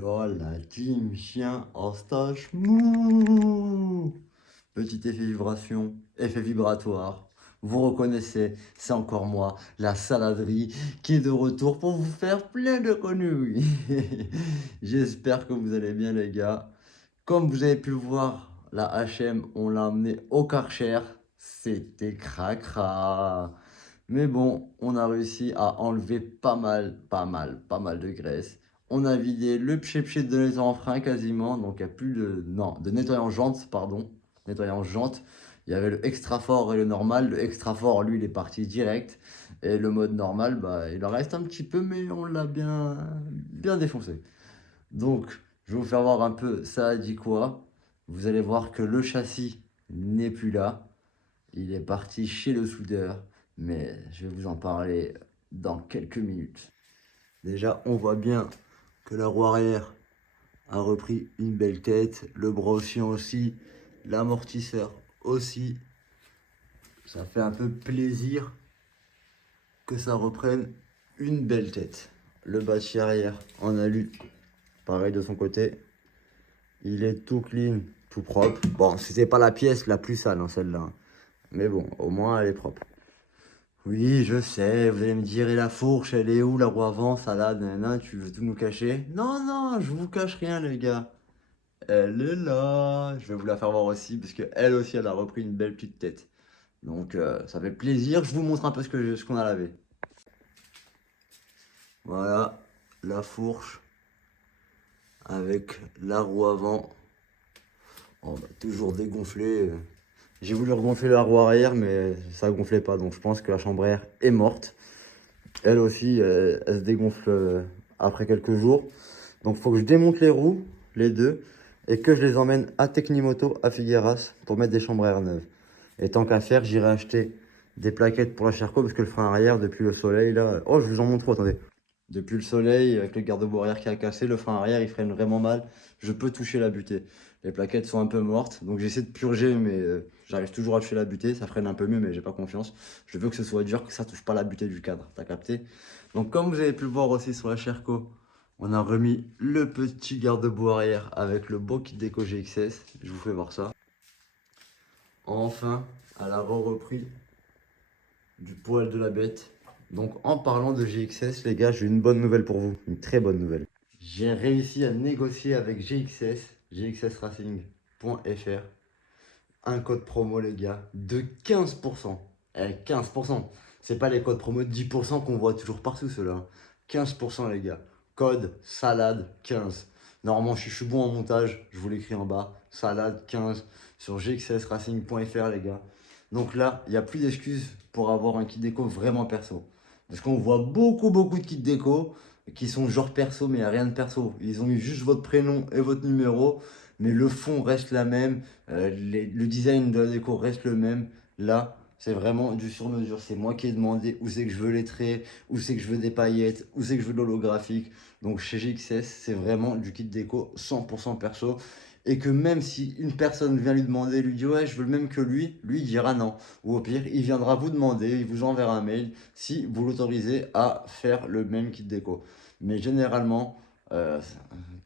Yo la team chien en stage mou. Petit effet vibration, effet vibratoire. Vous reconnaissez, c'est encore moi, la saladerie, qui est de retour pour vous faire plein de conneries. J'espère que vous allez bien les gars. Comme vous avez pu le voir, la HM, on l'a amené au Karcher. C'était cracra. Mais bon, on a réussi à enlever pas mal de graisse. On a vidé le pché de nettoyant frein quasiment, donc il n'y a plus de... Non, de nettoyant jante, pardon. Nettoyant jante. Il y avait le extra fort et le normal. Le extra fort, lui, il est parti direct. Et le mode normal, bah, il en reste un petit peu, mais on l'a bien défoncé. Donc, je vais vous faire voir un peu ça a dit quoi. Vous allez voir que le châssis n'est plus là. Il est parti chez le soudeur, mais je vais vous en parler dans quelques minutes. Déjà, on voit bien que la roue arrière a repris une belle tête, le brochant aussi, l'amortisseur aussi. Ça fait un peu plaisir que ça reprenne une belle tête. Le bâti arrière en alu, pareil de son côté. Il est tout clean, tout propre. Bon, c'était pas la pièce la plus sale, hein, celle-là. Mais bon, au moins elle est propre. Oui, je sais, vous allez me dire, et la fourche, elle est où, la roue avant, salade, nanana, tu veux tout nous cacher? Non, non, je vous cache rien, les gars. Elle est là. Je vais vous la faire voir aussi, parce qu'elle aussi, elle a repris une belle petite tête. Donc, ça fait plaisir. Je vous montre un peu ce qu'on a lavé. Voilà, la fourche avec la roue avant. On va toujours dégonfler. J'ai voulu regonfler la roue arrière, mais ça gonflait pas. Donc, je pense que la chambre à air est morte. Elle aussi, elle se dégonfle après quelques jours. Donc, il faut que je démonte les roues, les deux, et que je les emmène à Technimoto, à Figueras, pour mettre des chambres à air neuves. Et tant qu'à faire, j'irai acheter des plaquettes pour la Sherco, parce que le frein arrière, depuis le soleil, là... Oh, je vous en montre, attendez. Depuis le soleil, avec le garde-boue arrière qui a cassé, le frein arrière, il freine vraiment mal. Je peux toucher la butée. Les plaquettes sont un peu mortes, donc j'essaie de purger, mais j'arrive toujours à toucher la butée. Ça freine un peu mieux, mais j'ai pas confiance. Je veux que ce soit dur, que ça touche pas la butée du cadre. T'as capté? Donc, comme vous avez pu le voir aussi sur la Sherco, on a remis le petit garde-boue arrière avec le beau kit déco GXS. Je vous fais voir ça. Enfin, elle a repris du poil de la bête. Donc, en parlant de GXS, les gars, j'ai une bonne nouvelle pour vous. Une très bonne nouvelle. J'ai réussi à négocier avec GXS, gxsracing.fr, un code promo, les gars, de 15%. 15%. C'est pas les codes promo de 10% qu'on voit toujours partout, ceux-là. 15%, les gars. Code salade 15. Normalement, je suis bon en montage, je vous l'écris en bas. Salade 15 sur gxsracing.fr, les gars. Donc là, il n'y a plus d'excuses pour avoir un kit déco vraiment perso. Parce qu'on voit beaucoup de kits déco qui sont genre perso, mais il n'y a rien de perso. Ils ont mis juste votre prénom et votre numéro, mais le fond reste la même. Le design de la déco reste le même. Là, c'est vraiment du sur-mesure. C'est moi qui ai demandé où c'est que je veux les traits, où c'est que je veux des paillettes, où c'est que je veux de l'holographique. Donc chez GXS, c'est vraiment du kit déco 100% perso. Et que même si une personne vient lui demander, lui dit ouais, je veux le même que lui il dira non. Ou au pire, il viendra vous demander, il vous enverra un mail si vous l'autorisez à faire le même kit déco. Mais généralement, euh,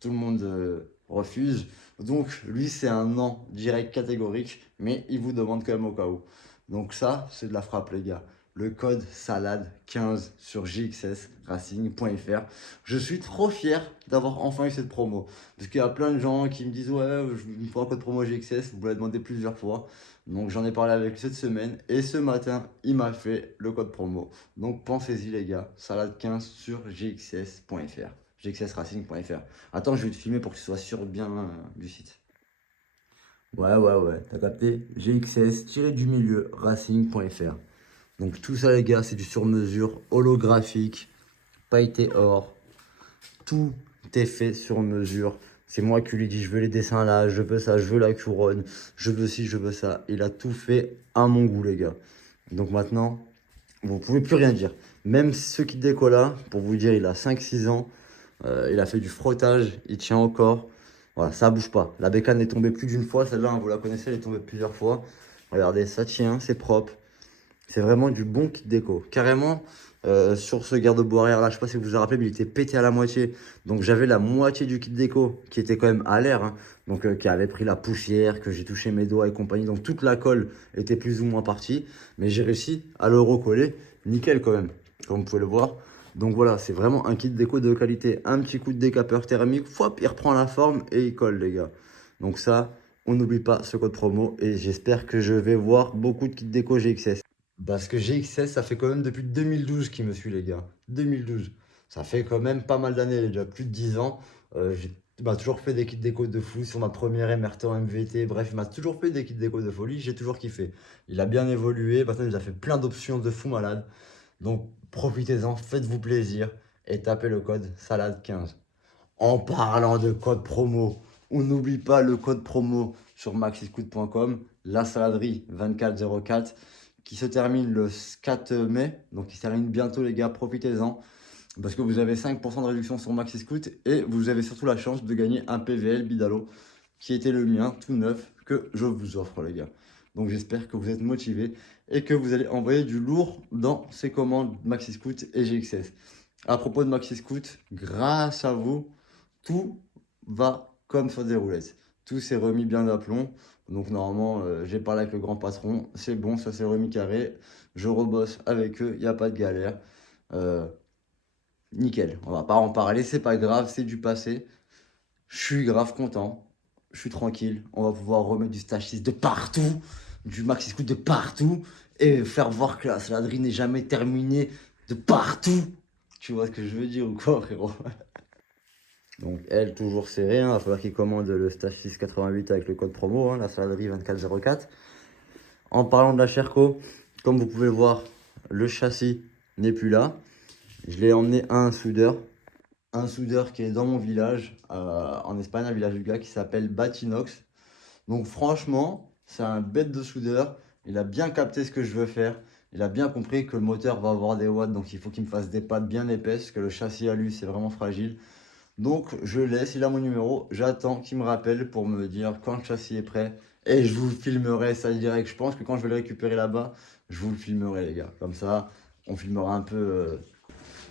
tout le monde refuse. Donc lui, c'est un non direct catégorique, mais il vous demande quand même au cas où. Donc ça, c'est de la frappe, les gars. Le code SALADE15 sur jxsracing.fr. Je suis trop fier d'avoir enfin eu cette promo. Parce qu'il y a plein de gens qui me disent ouais, il me faut un code promo GXS. Vous l'avez demandé plusieurs fois. Donc j'en ai parlé avec lui cette semaine. Et ce matin, il m'a fait le code promo. Donc pensez-y, les gars. SALADE15 sur jxs.fr. jxsracing.fr. Attends, je vais te filmer pour que tu sois sûr bien du site. Ouais, t'as capté? gxs-du-milieu racing.fr. Donc tout ça, les gars, c'est du sur-mesure holographique, pailleté or. Tout est fait sur mesure. C'est moi qui lui dis, je veux les dessins là, je veux ça, je veux la couronne, je veux ci, je veux ça. Il a tout fait à mon goût, les gars. Donc maintenant, vous pouvez plus rien dire. Même ceux qui décollent là, pour vous dire, il a 5-6 ans. Il a fait du frottage, il tient encore. Voilà, ça bouge pas. La bécane est tombée plus d'une fois. Celle-là, hein, vous la connaissez, elle est tombée plusieurs fois. Regardez, ça tient, c'est propre. C'est vraiment du bon kit déco. Carrément, sur ce garde-boue arrière là, je sais pas si vous vous en rappelez, mais il était pété à la moitié. Donc j'avais la moitié du kit déco qui était quand même à l'air, hein. Donc qui avait pris la poussière, que j'ai touché mes doigts et compagnie. Donc toute la colle était plus ou moins partie. Mais j'ai réussi à le recoller nickel quand même, comme vous pouvez le voir. Donc voilà, c'est vraiment un kit déco de qualité. Un petit coup de décapeur thermique, hop, il reprend la forme et il colle les gars. Donc ça, on n'oublie pas ce code promo et j'espère que je vais voir beaucoup de kits déco GXS. Parce que GXS, ça fait quand même depuis 2012 qu'il me suit, les gars. 2012. Ça fait quand même pas mal d'années, déjà plus de 10 ans. J'ai toujours fait des kits déco de fou sur ma première MR100 MVT. Bref, il m'a toujours fait des kits déco de folie. J'ai toujours kiffé. Il a bien évolué. Maintenant, il nous a fait plein d'options de fou malade. Donc, profitez-en, faites-vous plaisir et tapez le code SALADE15. En parlant de code promo, on n'oublie pas le code promo sur maxiscoot.com, la saladerie 2404 qui se termine le 4 mai. Donc il se termine bientôt les gars, profitez-en. Parce que vous avez 5% de réduction sur Maxiscoot et vous avez surtout la chance de gagner un PVL Bidalo qui était le mien tout neuf que je vous offre les gars. Donc j'espère que vous êtes motivés et que vous allez envoyer du lourd dans ces commandes Maxiscoot et GXS. À propos de Maxiscoot, grâce à vous, tout va comme sur des roulettes. Tout s'est remis bien d'aplomb. Donc normalement, j'ai parlé avec le grand patron. C'est bon, ça s'est remis carré. Je rebosse avec eux, il n'y a pas de galère. Euh, Nickel. On va pas en parler, c'est pas grave, c'est du passé. Je suis grave content. Je suis tranquille. On va pouvoir remettre du stage 6 de partout, du maxi scoot de partout et faire voir que la saladerie n'est jamais terminée de partout. Tu vois ce que je veux dire ou quoi, frérot? Donc elle, toujours serrée, hein. Il va falloir qu'il commande le stage 688 avec le code promo, hein, la saladerie 2404. En parlant de la Sherco, comme vous pouvez le voir, le châssis n'est plus là. Je l'ai emmené à un soudeur. Un soudeur qui est dans mon village, en Espagne, un village du gars qui s'appelle Batinox. Donc franchement, c'est un bête de soudeur. Il a bien capté ce que je veux faire. Il a bien compris que le moteur va avoir des watts, donc il faut qu'il me fasse des pattes bien épaisses, que le châssis à lui, c'est vraiment fragile. Donc je laisse, il a mon numéro, j'attends qu'il me rappelle pour me dire quand le châssis est prêt. Et je vous filmerai ça direct. Je pense que quand je vais le récupérer là-bas, je vous le filmerai les gars. Comme ça, on filmera un peu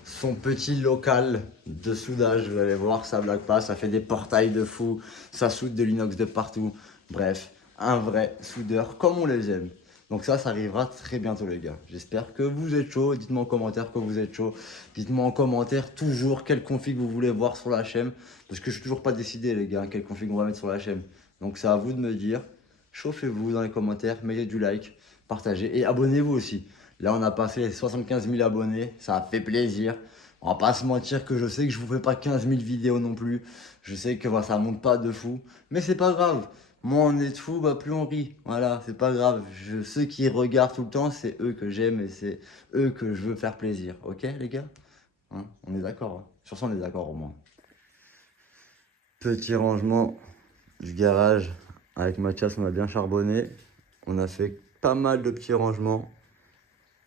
son petit local de soudage. Vous allez voir, ça blague pas, ça fait des portails de fou, ça soude de l'inox de partout. Bref, un vrai soudeur comme on les aime. Donc ça arrivera très bientôt les gars. J'espère que vous êtes chaud. Dites-moi en commentaire que vous êtes chaud. Dites-moi en commentaire toujours quelle config vous voulez voir sur la chaîne. Parce que je suis toujours pas décidé les gars, quelle config on va mettre sur la chaîne. Donc c'est à vous de me dire. Chauffez-vous dans les commentaires, mettez du like, partagez et abonnez-vous aussi. Là on a passé les 75 000 abonnés, ça a fait plaisir. On va pas se mentir que je sais que je vous fais pas 15 000 vidéos non plus. Je sais que ça monte pas de fou. Mais c'est pas grave. Moins on est de fou, plus on rit. Voilà, c'est pas grave. Ceux qui regardent tout le temps, c'est eux que j'aime et c'est eux que je veux faire plaisir. Ok, les gars? Hein, on est d'accord, hein. Sur ça, on est d'accord au moins. Petit rangement du garage. Avec Mathias, on a bien charbonné. On a fait pas mal de petits rangements.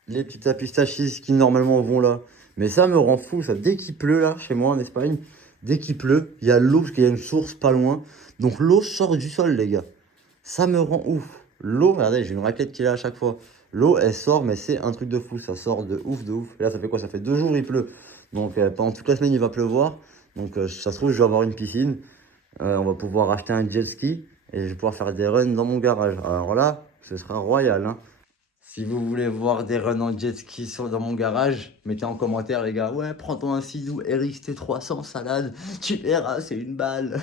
Les petits tapis stachis qui normalement vont là. Mais ça me rend fou, ça. Dès qu'il pleut là, chez moi en Espagne, dès qu'il pleut, il y a l'eau, parce qu'il y a une source pas loin. Donc l'eau sort du sol, les gars. Ça me rend ouf. L'eau, regardez, j'ai une raquette qui est là à chaque fois. L'eau, elle sort, mais c'est un truc de fou. Ça sort de ouf, de ouf. Et là, ça fait quoi? Ça fait 2 jours, il pleut. Donc pendant toute la semaine, il va pleuvoir. Donc ça se trouve, je vais avoir une piscine. On va pouvoir acheter un jet ski. Et je vais pouvoir faire des runs dans mon garage. Alors là, ce sera royal, hein. Si vous voulez voir des runs en jet ski dans mon garage, mettez en commentaire les gars. Ouais, prends-toi un Sidou RXT 300 salade, tu verras, c'est une balle.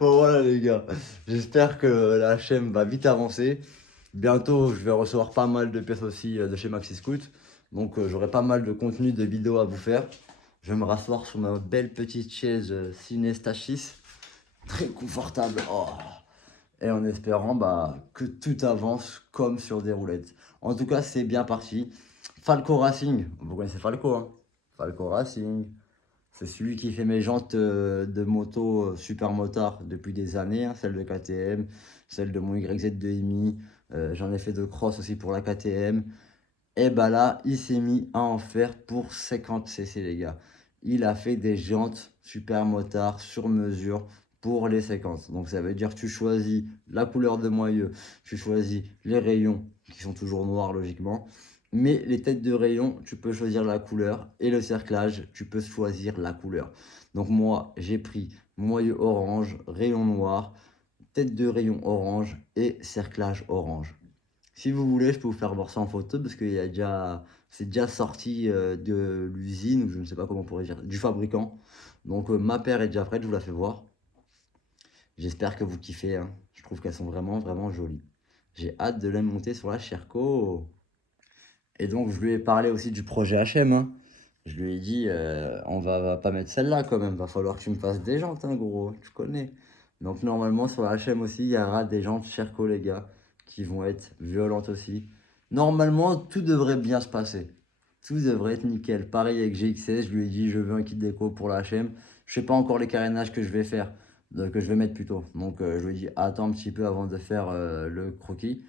Bon voilà les gars, j'espère que la chaîne va vite avancer. Bientôt, je vais recevoir pas mal de pièces aussi de chez Maxi Scoot. Donc j'aurai pas mal de contenu, de vidéos à vous faire. Je vais me rasseoir sur ma belle petite chaise Ciné Stage 6. Très confortable. Oh, et en espérant que tout avance comme sur des roulettes. En tout cas, c'est bien parti. Falco Racing, vous connaissez Falco, hein? Falco Racing, c'est celui qui fait mes jantes de moto super motard depuis des années, hein, celle de KTM, celle de mon YZ2MI, j'en ai fait de cross aussi pour la KTM. Et bah là, il s'est mis à en faire pour 50 cc les gars. Il a fait des jantes super motard sur mesure pour les 50. Donc ça veut dire que tu choisis la couleur de moyeu, tu choisis les rayons qui sont toujours noirs logiquement. Mais les têtes de rayon, tu peux choisir la couleur et le cerclage, tu peux choisir la couleur. Donc moi, j'ai pris moyeu orange, rayon noir, tête de rayon orange et cerclage orange. Si vous voulez, je peux vous faire voir ça en photo parce qu'il y a déjà, c'est déjà sorti de l'usine, ou je ne sais pas comment on pourrait dire, du fabricant. Donc ma paire est déjà prête, je vous la fais voir. J'espère que vous kiffez, hein. Je trouve qu'elles sont vraiment, vraiment jolies. J'ai hâte de les monter sur la Sherco. Et donc, je lui ai parlé aussi du projet HM, hein. Je lui ai dit, on va pas mettre celle-là quand même, va falloir que tu me fasses des jantes, hein, gros, tu connais. Donc, normalement, sur la HM aussi, il y aura des jantes Sherco, les gars, qui vont être violentes aussi. Normalement, tout devrait bien se passer. Tout devrait être nickel. Pareil avec GXS, je lui ai dit, je veux un kit déco pour la HM. Je sais pas encore les carénages que je vais faire, que je vais mettre plutôt. Donc, je lui ai dit, attends un petit peu avant de faire le croquis.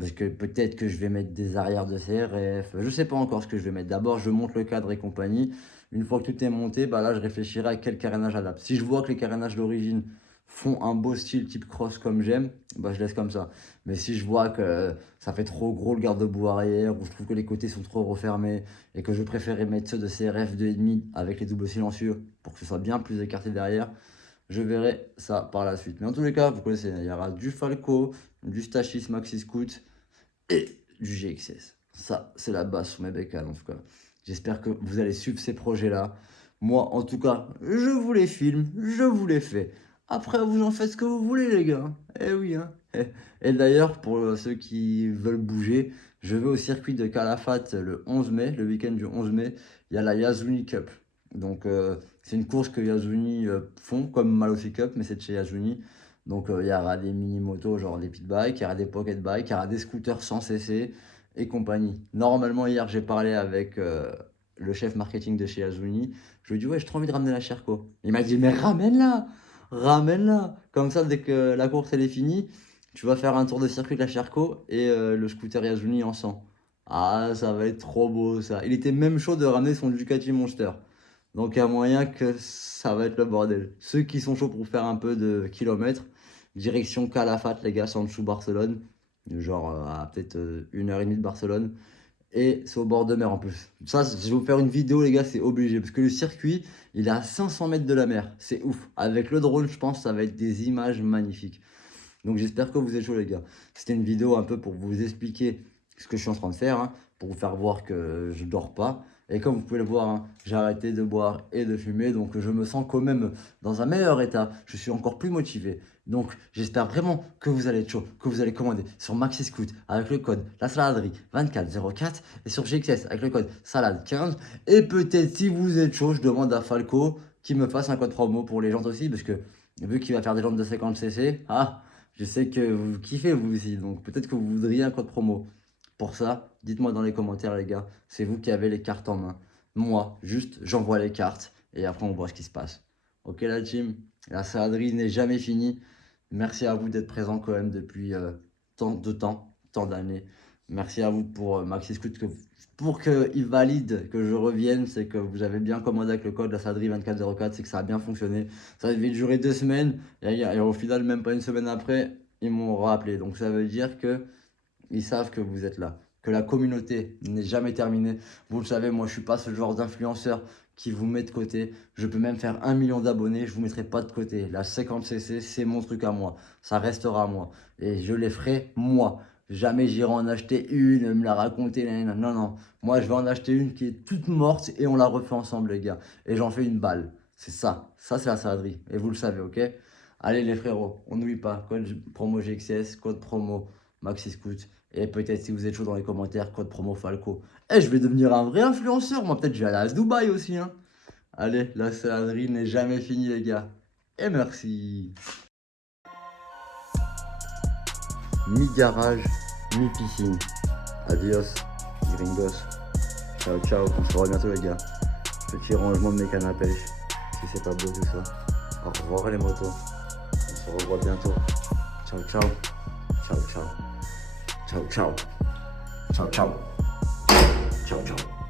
Parce que peut-être que je vais mettre des arrières de CRF. Je sais pas encore ce que je vais mettre. D'abord, je monte le cadre et compagnie. Une fois que tout est monté, bah là, je réfléchirai à quel carénage adapte. Si je vois que les carénages d'origine font un beau style type cross comme j'aime, bah je laisse comme ça. Mais si je vois que ça fait trop gros le garde-boue arrière, ou je trouve que les côtés sont trop refermés, et que je préférerais mettre ceux de CRF 2,5 avec les doubles silencieux pour que ce soit bien plus écarté derrière, je verrai ça par la suite. Mais en tous les cas, vous connaissez, il y aura du Falco, du Stachys Maxi Scoot et du GXS. Ça, c'est la base sur mes bécanes en tout cas. J'espère que vous allez suivre ces projets-là. Moi, en tout cas, je vous les filme, je vous les fais. Après, vous en faites ce que vous voulez, les gars. Eh oui, hein. Et d'ailleurs, pour ceux qui veulent bouger, je vais au circuit de Calafate le 11 mai, le week-end du 11 mai. Il y a la Yazuni Cup. Donc, c'est une course que Yazuni font, comme Malofy Cup, mais c'est de chez Yazuni. Donc, il y aura des mini-motos, genre des pit bikes, il y aura des pocket bikes, il y aura des scooters sans cc et compagnie. Normalement, hier, j'ai parlé avec le chef marketing de chez Yazuni. Je lui ai dit, ouais, j'ai trop envie de ramener la Sherco. Il m'a dit, mais ramène-la! Ramène-la! Comme ça, dès que la course elle est finie, tu vas faire un tour de circuit de la Sherco et le scooter Yazuni en sang. Ah, ça va être trop beau ça. Il était même chaud de ramener son Ducati Monster. Donc il y a moyen que ça va être le bordel. Ceux qui sont chauds pour faire un peu de kilomètres, direction Calafate les gars, c'est en dessous Barcelone. Genre à peut-être 1h30 de Barcelone. Et c'est au bord de mer en plus. Ça, je vais vous faire une vidéo les gars, c'est obligé. Parce que le circuit, il est à 500 mètres de la mer. C'est ouf. Avec le drone, je pense que ça va être des images magnifiques. Donc j'espère que vous êtes chaud les gars. C'était une vidéo un peu pour vous expliquer ce que je suis en train de faire, hein, pour vous faire voir que je dors pas. Et comme vous pouvez le voir, hein, j'ai arrêté de boire et de fumer, donc je me sens quand même dans un meilleur état. Je suis encore plus motivé. Donc j'espère vraiment que vous allez être chaud, que vous allez commander sur Maxi Scoot avec le code La Saladerie 2404 et sur GXS avec le code Salade15. Et peut-être si vous êtes chaud, je demande à Falco qu'il me fasse un code promo pour les jantes aussi, parce que vu qu'il va faire des jantes de 50cc, je sais que vous kiffez vous aussi, donc peut-être que vous voudriez un code promo. Pour ça, dites-moi dans les commentaires les gars, c'est vous qui avez les cartes en main. Moi, juste, j'envoie les cartes et après on voit ce qui se passe. Ok la team, la saladerie n'est jamais finie. Merci à vous d'être présent quand même depuis tant de temps, tant d'années. Merci à vous pour Maxi Scoot, pour qu'il valide que je revienne, c'est que vous avez bien commandé avec le code la saladerie 2404, c'est que ça a bien fonctionné. Ça devait durer 2 semaines et au final, même pas une semaine après, ils m'ont rappelé. Donc ça veut dire que ils savent que vous êtes là, que la communauté n'est jamais terminée. Vous le savez, moi je suis pas ce genre d'influenceur qui vous met de côté. Je peux même faire 1 million d'abonnés, je vous mettrai pas de côté. La 50cc, c'est mon truc à moi. Ça restera à moi. Et je les ferai moi. Jamais j'irai en acheter une, me la raconter. Non, non. Moi, je vais en acheter une qui est toute morte et on la refait ensemble, les gars. Et j'en fais une balle. C'est ça. Ça, c'est la saladerie. Et vous le savez, ok? Allez, les frérots, on n'oublie pas. Code promo GXS, code promo Maxi Scoot. Et peut-être si vous êtes chaud dans les commentaires, code promo Falco. Eh, je vais devenir un vrai influenceur. Moi, peut-être je vais aller à Dubaï aussi, hein. Allez, la saladerie n'est jamais finie, les gars. Et merci. Mi-garage, mi-piscine. Adios, gringos. Ciao, ciao. On se revoit bientôt, les gars. Petit rangement de mes cannes à pêche. Si c'est pas beau tout ça. Au revoir, les motos. On se revoit bientôt. Ciao, ciao. Ciao, ciao. Ciao, ciao. Ciao, ciao. Ciao, ciao.